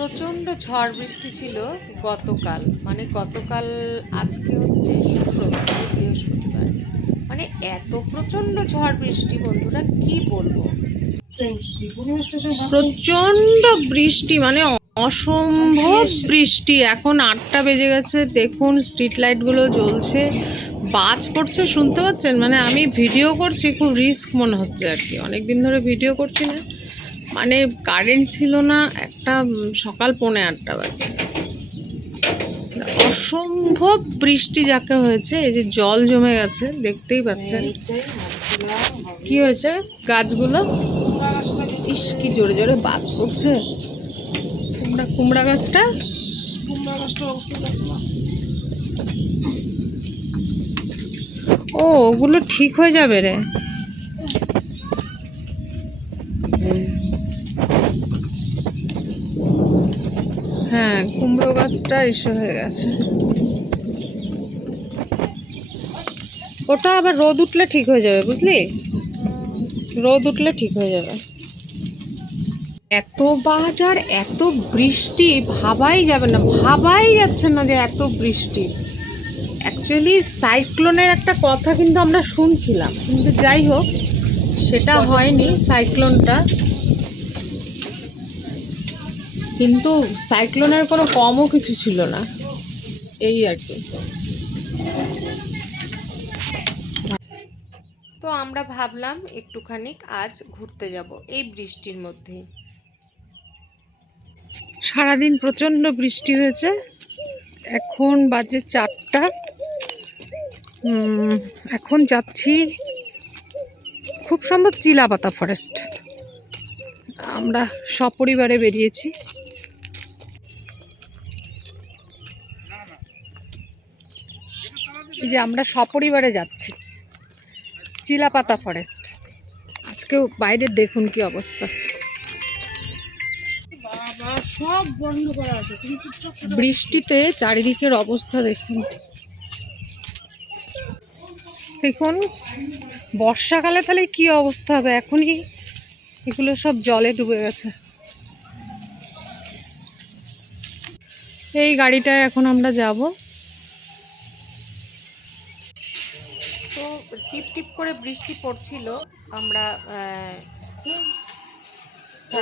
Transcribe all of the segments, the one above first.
প্রচণ্ড ঝড় বৃষ্টি ছিল গতকাল। মানে গতকাল আজকে হচ্ছে শুক্রবার বৃহস্পতিবার। মানে এত প্রচণ্ড ঝড় বৃষ্টি বন্ধুরা কি বলব? প্রচণ্ড বৃষ্টি মানে অসম্ভব বৃষ্টি। এখন আটটা বেজে গেছে দেখুন স্ট্রিট লাইটগুলো জ্বলছে বাজ পড়ছে শুনতে পাচ্ছেন? মানে আমি ভিডিও করছি খুব রিস্ক মনে হচ্ছে আর কি। অনেক দিন ধরে ভিডিও করছি না। মানে কারেন্ট ছিল না, একটা সকাল পৌনে আটটা বাজে। অসম্ভব বৃষ্টি যাকে হয়েছে, এই যে জল জমে গেছে, দেখতেই পাচ্ছেন। কি হয়েছে গাছগুলো? ইস, কি জোরে জোরে বাজ পড়ছে। কুমড়া কুমড়া গাছটা? ও, ওগুলো ঠিক হয়ে যাবে রে। হ্যাঁ কুমড়ো গাছটা এসে হয়ে গেছে। ওটা আবার রোদ উঠলে ঠিক হয়ে যাবে, বুঝলি? রোদ উঠলে ঠিক হয়ে যাবে। এত বাজার, এত বৃষ্টি, ভাবাই যাবে না, ভাবাই যাচ্ছে না যে এত বৃষ্টি। অ্যাকচুয়ালি সাইক্লোনের একটা কথা কিন্তু আমরা শুনছিলাম। কিন্তু যাই হোক, সেটা হয়নি সাইক্লোনটা কিন্তু সাইক্লোনের কোনো কমও কিছু ছিল না। এই আর কি। তো আমরা ভাবলাম একটুখানি আজ ঘুরতে যাব এই বৃষ্টির মধ্যে। সারাদিন প্রচণ্ড বৃষ্টি হয়েছে। এখন বাজে চারটা। এখন যাচ্ছি খুব সম্ভব চিলাপাতা ফরেস্ট আমরা সপরিবারে বেরিয়েছি। যে আমরা সপরিবারে যাচ্ছি। চিলাপাতা ফরেস্ট আজকেও বাইরে দেখুন কি অবস্থা। সব বন্ধ করা আছে। বৃষ্টিতে চারিদিকের অবস্থা দেখুন। দেখুন বর্ষাকালে তাহলে কি অবস্থা হবে? এখনই এগুলো সব জলে ডুবে গেছে। এই গাড়িটায় এখন আমরা যাব। করে বৃষ্টি পড়ছিল আমরা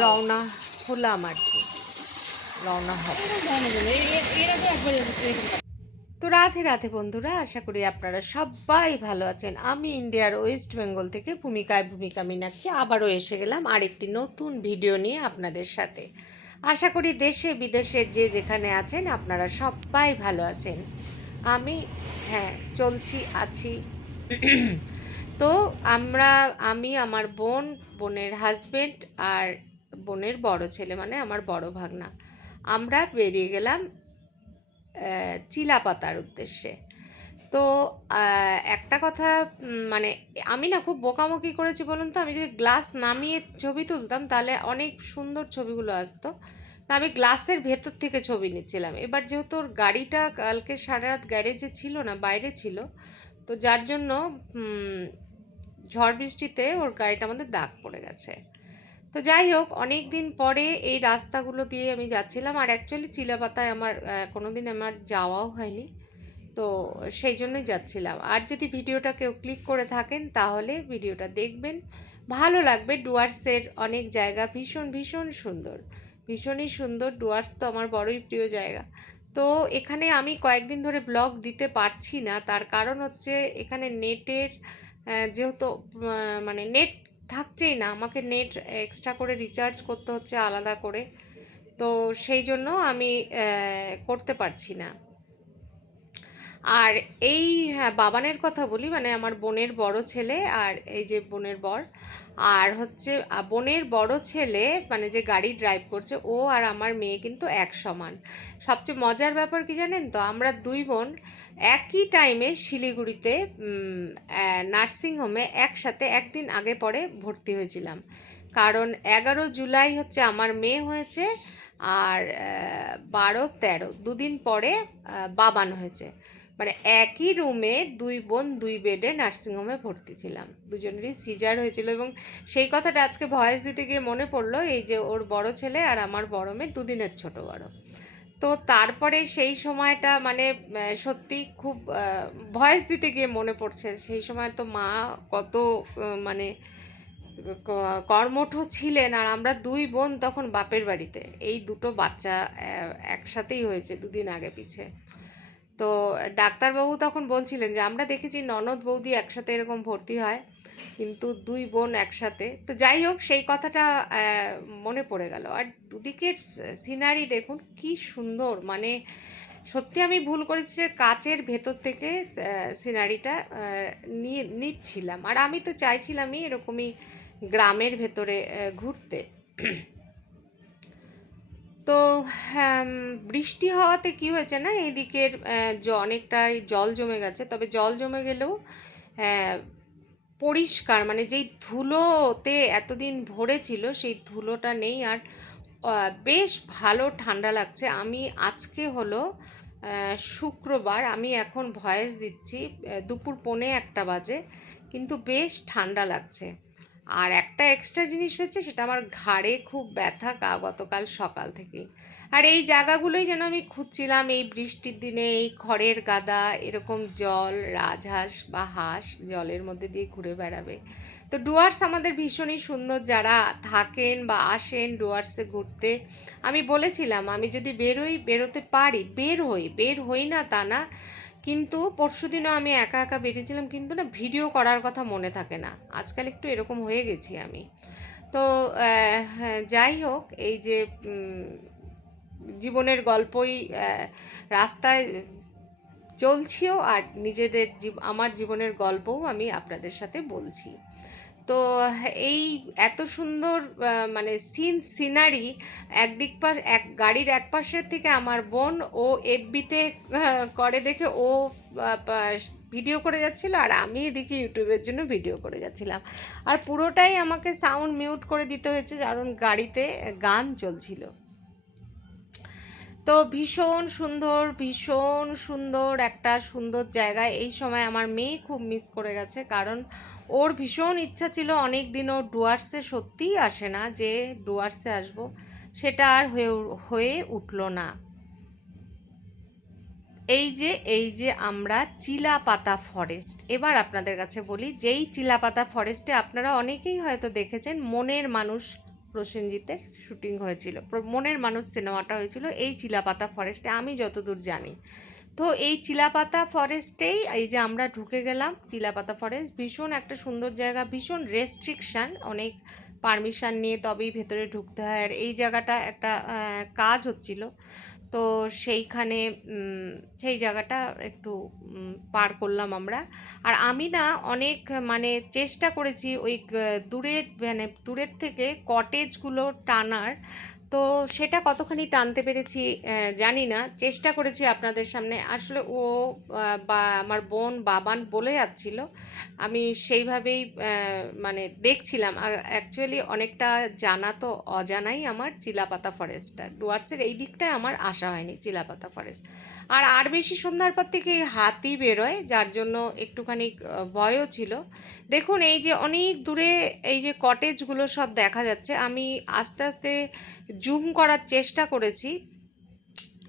রওনা হলাম আর কি। রওনা হবে। তো রাধে রাধে বন্ধুরা আশা করি আপনারা সবাই ভালো আছেন। আমি ইন্ডিয়ার ওয়েস্ট বেঙ্গল থেকে ভূমিকায় ভূমিকা মীনাক্ষী আবারও এসে গেলাম আরেকটি নতুন ভিডিও নিয়ে আপনাদের সাথে। আশা করি দেশে বিদেশে যে যেখানে আছেন আপনারা সবাই ভালো আছেন। আমি হ্যাঁ চলছি আছি। তো আমরা, আমি, আমার বোন, বোনের হাজবেন্ড আর বোনের বড় ছেলে মানে আমার বড় ভাগনা। আমরা বেরিয়ে গেলাম চিলাপাতার উদ্দেশ্যে। তো একটা কথা মানে আমি না খুব বোকামোকি করেছি বলুন তো, আমি যদি গ্লাস নামিয়ে ছবি তুলতাম, তাহলে অনেক সুন্দর ছবিগুলো আসতো। আমি গ্লাসের ভেতর থেকে ছবি নিচ্ছিলাম। এবার যেহেতু ওর গাড়িটা কালকে সারা রাত গ্যারেজে ছিল না, বাইরে ছিল, তো যার জন্য ঝড় বৃষ্টিতে ওর গাড়িটা আমাদের দাগ পড়ে গেছে। তো যাই হোক অনেক দিন পরে এই রাস্তাগুলো দিয়ে আমি যাচ্ছিলাম আর অ্যাকচুয়ালি চিলাপাতায় আমার কোনো দিন আমার যাওয়াও হয়নি। তো সেই জন্যই যাচ্ছিলাম। আর যদি ভিডিওটা কেউ ক্লিক করে থাকেন, তাহলে ভিডিওটা দেখবেন। ভালো লাগবে। ডুয়ার্সের অনেক জায়গা ভীষণ ভীষণ সুন্দর। ভীষণই সুন্দর। ডুয়ার্স তো আমার বড়ই প্রিয় জায়গা। তো এখানে আমি কয়েকদিন ধরে ব্লগ দিতে পারছি না। তার কারণ হচ্ছে এখানে নেটের যেহেতু মানে নেট থাকছেই না, আমাকে নেট এক্সট্রা করে রিচার্জ করতে হচ্ছে আলাদা করে। তো সেই জন্য আমি করতে পারছি না। আর এই হ্যাঁ বাবানের কথা বলি মানে আমার বোনের বড় ছেলে আর এই যে বোনের বর। আর হচ্ছে বোনের বড় ছেলে মানে যে গাড়ি ড্রাইভ করছে, ও আর আমার মেয়ে কিন্তু এক সমান। সবচেয়ে মজার ব্যাপার কি জানেন তো, আমরা দুই বোন একই টাইমে শিলিগুড়িতে নার্সিংহোমে একসাথে একদিন আগে পরে ভর্তি হয়েছিলাম। কারণ এগারো জুলাই হচ্ছে আমার মেয়ে হয়েছে, আর বারো তেরো, দুদিন পরে বাবান হয়েছে। মানে একই রুমে দুই বোন দুই বেডে নার্সিংহোমে ভর্তি ছিলাম। দুজনেরই সিজার হয়েছিল এবং সেই কথাটা আজকে ভয়েস দিতে গিয়ে মনে পড়ল, এই যে ওর বড় ছেলে আর আমার বড় মেয়ে দুদিনের ছোট বড়। তো তারপরে সেই সময়টা মানে সত্যি খুব ভয়েস দিতে গিয়ে মনে পড়ছে, সেই সময় তো মা কত মানে কর্মঠ ছিলেন আর আমরা দুই বোন তখন বাপের বাড়িতে। এই দুটো বাচ্চা একসাথেই হয়েছে দুদিন আগে পিছে। তো ডাক্তারবাবু তখন বলছিলেন যে, আমরা দেখেছি ননদ বৌদি একসাথে এরকম ভর্তি হয়, কিন্তু দুই বোন একসাথে। তো যাই হোক, সেই কথাটা মনে পড়ে গেল। আর দুদিকের সিনারি দেখুন, কি সুন্দর! মানে সত্যি আমি ভুল করেছি যে, কাচের ভেতর থেকে সিনারিটা নিয়ে, নিচ্ছিলাম। আর আমি তো চাইছিলামই এরকমই গ্রামের ভেতরে ঘুরতে। তো বৃষ্টি হওয়াতে কি হয়েছে না, এদিকের অনেকটাই জল জমে গেছে। তবে জল জমে গেলেও পরিষ্কার মানে যেই ধুলোতে এতদিন ভরে ছিল সেই ধুলোটা নেই। আর বেশ ভালো ঠান্ডা লাগছে। আমি আজকে হলো শুক্রবার, আমি এখন ভয়েস দিচ্ছি দুপুর পৌনে একটা বাজে, কিন্তু বেশ ঠান্ডা লাগছে। আর একটা এক্সট্রা জিনিস হচ্ছে সেটা আমার ঘাড়ে খুব ব্যথা কা গতকাল সকাল থেকে আর এই জায়গাগুলোই যেন আমি খুঁজছিলাম, এই বৃষ্টির দিনে, এই খড়ের গাদা, এরকম জল, রাজহাঁস বা হাঁস জলের মধ্যে দিয়ে ঘুরে বেড়াবে। তো ডুয়ার্স আমাদের ভীষণই সুন্দর, যারা থাকেন বা আসেন ডুয়ার্সে ঘুরতে, আমি বলেছিলাম, আমি যদি বেরোই, বেরোতে পারি, বের হই বের হই না তা না কিন্তু পরশু দিনও আমি একা একা বেরিয়েছিলাম কিন্তু না ভিডিও করার কথা মনে থাকে না। আজকাল একটু এরকম হয়ে গেছি আমি। তো হ্যাঁ, যাই হোক এই যে জীবনের গল্পই রাস্তায় চলছিও আর নিজেদের আমার জীবনের গল্পও আমি আপনাদের সাথে বলছি। তো এই এত সুন্দর মানে সিন, সিনারি একদিক পাশ, এক গাড়ির এক পাশের থেকে আমার বোন ও এফবিতে করে দেখে ও ভিডিও করে যাচ্ছিল আর আমি এদিকে ইউটিউবের জন্য ভিডিও করে যাচ্ছিলাম। আর পুরোটাই আমাকে সাউন্ড মিউট করে দিতে হয়েছে, কারণ গাড়িতে গান চলছিল। তো ভীষণ সুন্দর ভীষণ সুন্দর একটা সুন্দর জায়গায় এই সময় আমার মেয়ে খুব মিস করে গেছে। কারণ ওর ভীষণ ইচ্ছা ছিল অনেক দিন ও ডুয়ার্সে সত্যিই আসে না যে ডুয়ার্সে আসব। সেটা আর হয়ে হয়ে উঠল না। এই যে এই যে আমরা চিলাপাতা ফরেস্ট এবার আপনাদের কাছে বলি, যেই চিলাপাতা ফরেস্টে আপনারা অনেকেই হয়তো দেখেছেন, মনের মানুষ প্রসেনজিতের শুটিং হয়েছিল। মনের মানুষ সিনেমাটা হয়েছিল এই চিলাপাতা ফরেস্টে আমি যতদূর জানি। তো এই চিলাপাতা ফরেস্টেই এই যে আমরা ঢুকে গেলাম, চিলাপাতা ফরেস্ট ভীষণ একটা সুন্দর জায়গা, ভীষণ রেস্ট্রিকশান অনেক পারমিশন নিয়ে তবেই ভেতরে ঢুকতে হয়। আর এই জায়গাটা একটা কাজ হচ্ছিল। তো সেইখানে সেই জায়গাটা একটু পার করলাম আমরা। আর আমি না অনেক মানে চেষ্টা করেছি ওই দূরের মানে দূরের থেকে কটেজগুলো টানার। তো সেটা কতখানি টানতে পেরেছি জানি না। চেষ্টা করেছি আপনাদের সামনে। আসলে ও বা আমার বোন, বাবান বলে যাচ্ছিল। আমি সেইভাবেই মানে দেখছিলাম। অ্যাকচুয়ালি অনেকটা জানা তো অজানাই আমার চিলাপাতা ফরেস্টটা ডুয়ার্সের এই দিকটায় আমার আসা হয়নি, চিলাপাতা ফরেস্ট আর আর বেশি সন্ধ্যার পর থেকে হাতি বেরোয়, যার জন্য একটুখানি ভয়ও ছিল। দেখুন, এই যে অনেক দূরে এই যে কটেজগুলো সব দেখা যাচ্ছে, আমি আস্তে আস্তে জুম করার চেষ্টা করেছি।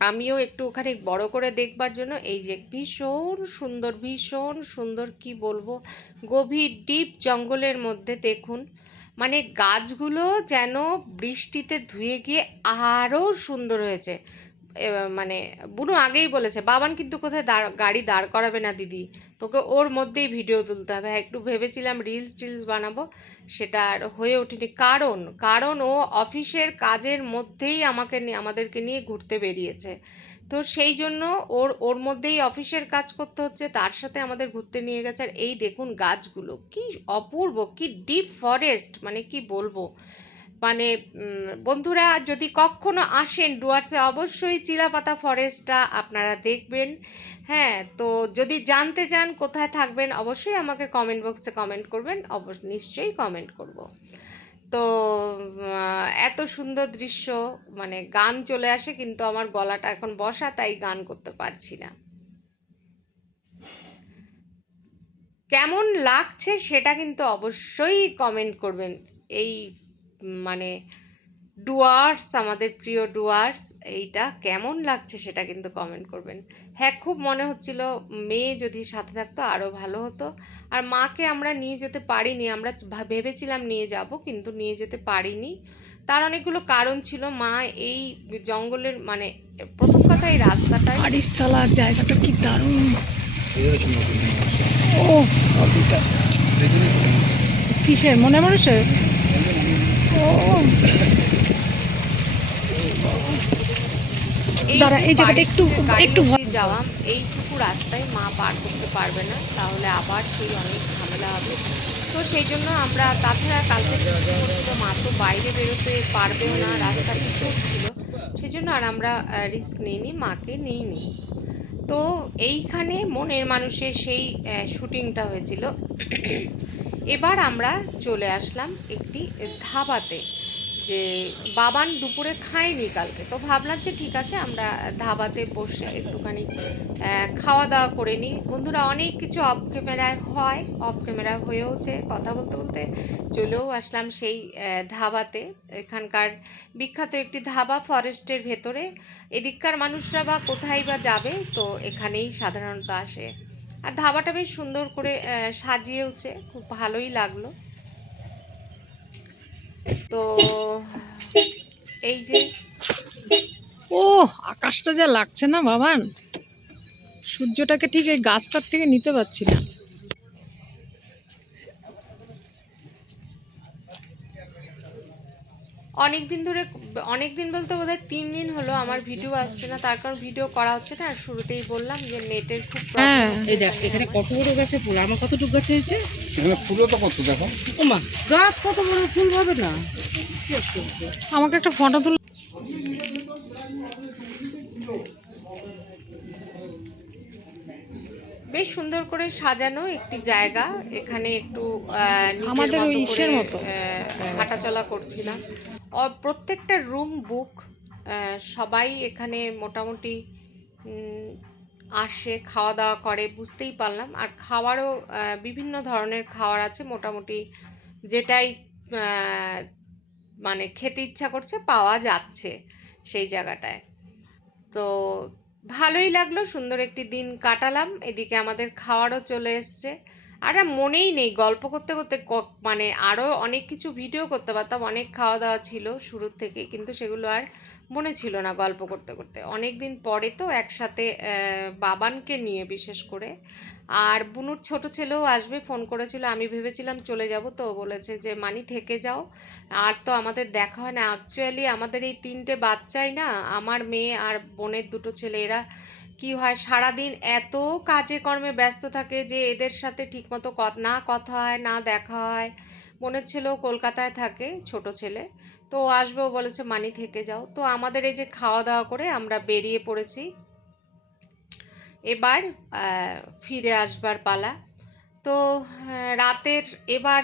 আমিও একটু ওখানে বড় করে দেখবার জন্য, এই যে ভীষণ সুন্দর ভীষণ সুন্দর, কি বলব, গভীর ডিপ জঙ্গলের মধ্যে দেখুন। মানে গাছগুলো যেন বৃষ্টিতে ধুয়ে গিয়ে আরও সুন্দর হয়েছে। মানে বুনু আগেই বলেছে, বাবান কিন্তু কোথায় দাঁড়, গাড়ি দাঁড় করাবে না দিদি। তোকে ওর মধ্যেই ভিডিও তুলতে হবে। হ্যাঁ একটু ভেবেছিলাম রিলস টিলস বানাবো, সেটা আর হয়ে ওঠেনি। কারণ কারণ ও অফিসের কাজের মধ্যেই আমাকে নিয়ে আমাদেরকে নিয়ে ঘুরতে বেরিয়েছে। তো সেই জন্য ওর ওর মধ্যেই অফিসের কাজ করতে হচ্ছে, তার সাথে আমাদের ঘুরতে নিয়ে গেছে। আর এই দেখুন গাছগুলো, কি অপূর্ব, কি ডিপ ফরেস্ট মানে কি বলব? মানে বন্ধুরা, যদি কখনো আসেন ডুয়ার্সে, অবশ্যই চিলাপাতা ফরেস্টটা আপনারা দেখবেন। হ্যাঁ তো যদি জানতে চান কোথায় থাকবেন, অবশ্যই আমাকে কমেন্ট বক্সে কমেন্ট করবেন অবশ্য নিশ্চয়ই কমেন্ট করব। তো এত সুন্দর দৃশ্য মানে গান চলে আসে, কিন্তু আমার গলাটা এখন বসা, তাই গান করতে পারছি না। কেমন লাগছে সেটা কিন্তু অবশ্যই কমেন্ট করবেন। এই মানে ডুয়ার্স আমাদের প্রিয় ডুয়ার্স এইটা কেমন লাগছে সেটা কিন্তু কমেন্ট করবেন হ্যাঁ খুব মনে হচ্ছিল মেয়ে যদি সাথে থাকতো আরও ভালো হতো আর মাকে আমরা নিয়ে যেতে পারিনি আমরা ভেবেছিলাম নিয়ে যাব কিন্তু নিয়ে যেতে পারিনি তার অনেকগুলো কারণ ছিল মা এই জঙ্গলের মানে প্রথম কথা এই রাস্তাটায় আড়িশালার জায়গাটা কি দারুণ ও কিসের মনে মানুষের দাঁড়া, এই জায়গাটা একটু- একটু যাওয়া এইটুকু রাস্তায় মা পার করতে পারবে না তাহলে আবার সেই অনেক ঝামেলা হবে। তো সেই জন্য আমরা তাছাড়া কালকে বৃষ্টি পড়ছিল মা তো বাইরে বেরোতে পারবেও না রাস্তা পিছল ছিল সেই জন্য আর আমরা রিস্ক নিইনি মাকে নিইনি। তো এইখানে মনের মানুষের সেই শুটিংটা হয়েছিল। এবার আমরা চলে আসলাম একটি ধাবাতে, যে বাবান দুপুরে খায়নি কালকে। তো ভাবলাম যে ঠিক আছে, আমরা ধাবাতে বসে একটুখানি খাওয়া দাওয়া করে নিই। বন্ধুরা, অনেক কিছু অফ ক্যামেরায় হয় অফ ক্যামেরা হয়েওছে কথা বলতে বলতে চলেও আসলাম সেই ধাবাতে। এখানকার বিখ্যাত একটি ধাবা ফরেস্টের ভেতরে। এদিককার মানুষরা বা কোথায় বা যাবে, তো এখানেই সাধারণত আসে। আর ধাবাটা বেশ সুন্দর করে সাজিয়েওছে খুব ভালোই লাগল। তো এই যে ও আকাশটা যা লাগছে না বাবান? সূর্যটাকে ঠিক এই গাছটার থেকে নিতে পারছি না। অনেক দিন ধরে অনেক দিন বলতে বোধহয় তিন দিন হলো আমার ভিডিও আসছে না তার কারণ ভিডিও করা হচ্ছে না আর শুরুতেই বললাম যে নেটের খুব হ্যাঁ, এই দেখ এখানে কত বড় গাছে ফুল আমার কতটুকু গাছ হয়েছে? এখানে ফুলও তো কত দেখো। ওমা গাছ কত বড় ফুল হবে না? আমাকে একটা ফটো তুলে। বেশ সুন্দর করে সাজানো একটি জায়গা এখানে একটু আহ, নিজের মতো করে আহ, হাঁটাচলা করছিলাম। প্রত্যেকটা রুম বুক সবাই এখানে মোটামুটি আসে খাওয়া দাওয়া করে, বুঝতেই পারলাম। আর খাওয়ারও বিভিন্ন ধরনের খাওয়ার আছে মোটামুটি, যেটাই মানে খেতে ইচ্ছা করছে পাওয়া যাচ্ছে সেই জায়গাটায়। তো ভালোই লাগল, সুন্দর একটি দিন কাটালাম। এদিকে আমাদের খাওয়ারও চলে এসছে। আর মনেই নেই। গল্প করতে করতে মানে আরও অনেক কিছু ভিডিও করতে পারতাম, অনেক খাওয়া দাওয়া ছিল শুরুর থেকে, কিন্তু সেগুলো আর মনে ছিল না গল্প করতে করতে। অনেক দিন পরে তো একসাথে বাবানকে নিয়ে বিশেষ করে। আর বুনুর ছোট ছেলেও আসবে, ফোন করেছিল, আমি ভেবেছিলাম চলে যাব, তো বলেছে যে, মানি, থেকে যাও। আর তো আমাদের দেখা হয় না। অ্যাকচুয়ালি আমাদের এই তিনটে বাচ্চাই না, আমার মেয়ে আর বোনের দুটো ছেলে, এরা কি হয়? সারাদিন এত কাজে কর্মে ব্যস্ত থাকে যে এদের সাথে ঠিকমতো না কথা হয়, না দেখা হয়। বোনের ছেলেও কলকাতায় থাকে ছোট ছেলে। তো ও আসবে, ও বলেছে, মানি, থেকে যাও। তো আমাদের এই যে খাওয়া দাওয়া করে আমরা বেরিয়ে পড়েছি। এবার ফিরে আসবার পালা। তো রাতের, এবার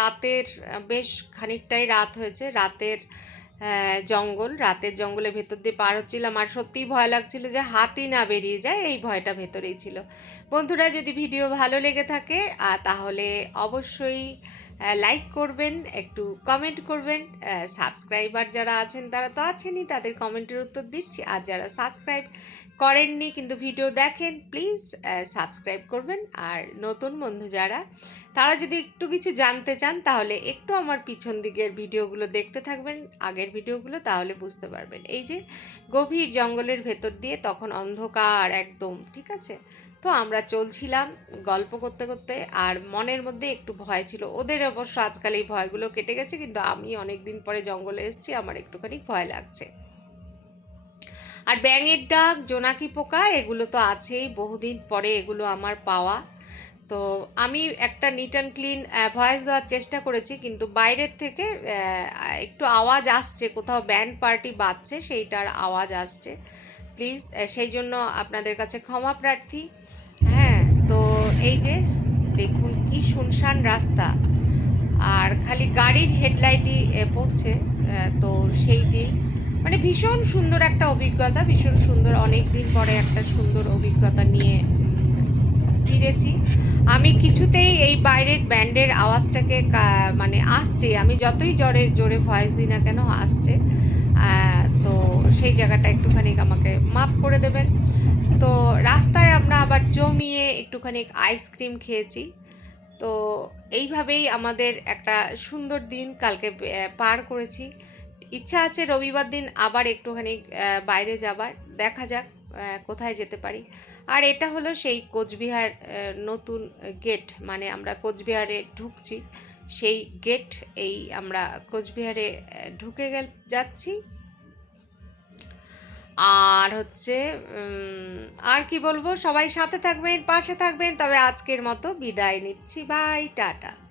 রাতের, বেশ খানিকটাই রাত হয়েছে। রাতের জঙ্গল, রাতের জঙ্গলের ভেতর দিয়ে পার হচ্ছিলাম। আর সত্যিই ভয় লাগছিল যে হাতি না বেরিয়ে যায়, এই ভয়টা ভেতরেই ছিল। বন্ধুরা, যদি ভিডিও ভালো লেগে থাকে তাহলে অবশ্যই লাইক করবেন, একটু কমেন্ট করবেন। সাবস্ক্রাইবার যারা আছেন, তারা তো আছেনই, তাদের কমেন্টের উত্তর দিচ্ছি। আর যারা সাবস্ক্রাইব করেননি, কিন্তু ভিডিও দেখেন প্লিজ সাবস্ক্রাইব করবেন। আর নতুন বন্ধু যারা, তারা যদি একটু কিছু জানতে চান, তাহলে একটু আমার পিছন দিকের ভিডিওগুলো দেখতে থাকবেন, আগের ভিডিওগুলো তাহলে বুঝতে পারবেন। এই যে গভীর জঙ্গলের ভেতর দিয়ে তখন অন্ধকার একদম, ঠিক আছে? তো আমরা চলছিলাম গল্প করতে করতে আর মনের মধ্যে একটু ভয় ছিল। ওদের অবশ্য আজকাল এই ভয়গুলো কেটে গেছে, কিন্তু আমি অনেক দিন পরে জঙ্গলে এসেছি, আমার একটুখানি ভয় লাগছে। আর ব্যাঙের ডাক, জোনাকি পোকা, এগুলো তো আছেই, বহুদিন পরে এগুলো আমার পাওয়া। তো আমি একটা নিট অ্যান্ড ক্লিন ভয়েস দেওয়ার চেষ্টা করেছি, কিন্তু বাইরের থেকে একটু আওয়াজ আসছে, কোথাও ব্যান্ড পার্টি বাজছে, সেইটার আওয়াজ আসছে। প্লিজ সেই জন্য আপনাদের কাছে ক্ষমা প্রার্থী। এই যে, দেখুন কি শুনশান রাস্তা। আর খালি গাড়ির হেডলাইটই পড়ছে তো সেইটি। মানে ভীষণ সুন্দর একটা অভিজ্ঞতা, ভীষণ সুন্দর অনেক দিন পরে একটা সুন্দর অভিজ্ঞতা নিয়ে ফিরেছি। আমি কিছুতেই এই বাইরের ব্যান্ডের আওয়াজটাকে মানে আসছে, আমি যতই জোরে জোরে ভয়েস দিই না কেন, আসছে। তো সেই জায়গাটা একটুখানি আমাকে মাপ করে দেবেন। তো রাস্তায় আমরা আবার জমিয়ে একটুখানি আইসক্রিম খেয়েছি। তো এইভাবেই আমাদের একটা সুন্দর দিন কালকে পার করেছি। ইচ্ছা আছে রবিবার দিন আবার একটুখানি বাইরে যাবার। দেখা যাক কোথায় যেতে পারি। আর এটা হলো সেই কোচবিহার নতুন গেট মানে আমরা কোচবিহারে ঢুকছি। সেই গেট এই আমরা কোচবিহারে ঢুকে গেল, যাচ্ছি। আর হচ্ছে আর কি বলব? সবাই সাথে থাকবেন, পাশে থাকবেন। তবে আজকের মতো বিদায় নিচ্ছি। Bye, tata.